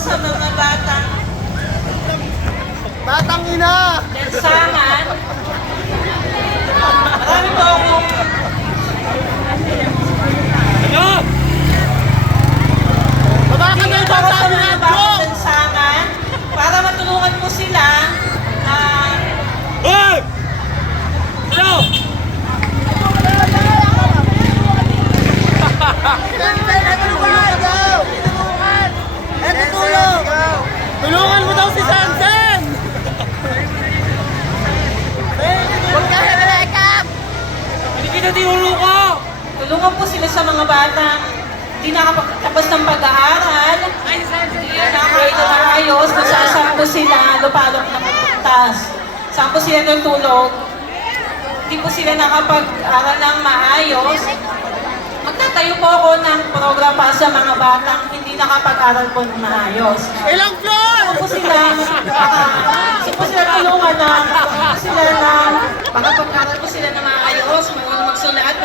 sa mga batang Batang ina! lansangan. Marami po akong Baba ka na yung para sa sabi mga na, batang Joe! lansangan para matulungan po sila na Tulungan mo daw si Sansan! Huwag ka helekap! Hindi kita tinulo ko! tulungan po sila sa mga batang hindi nakapagtapos ng pag-aaral, hindi nakakain ng ayos, kung saan po sila lupalok na pupuntas. Saan po sila natulog, hindi po sila nakapag-aral ng maayos. Magtatayo po ako ng program para sa mga batang hindi nakapag-aral po ng maayos. Ilang floor! Gusto po sila, gusto po sila tulungan na, gusto sila na makapag-aral po sila na maayos, marunong magsulat,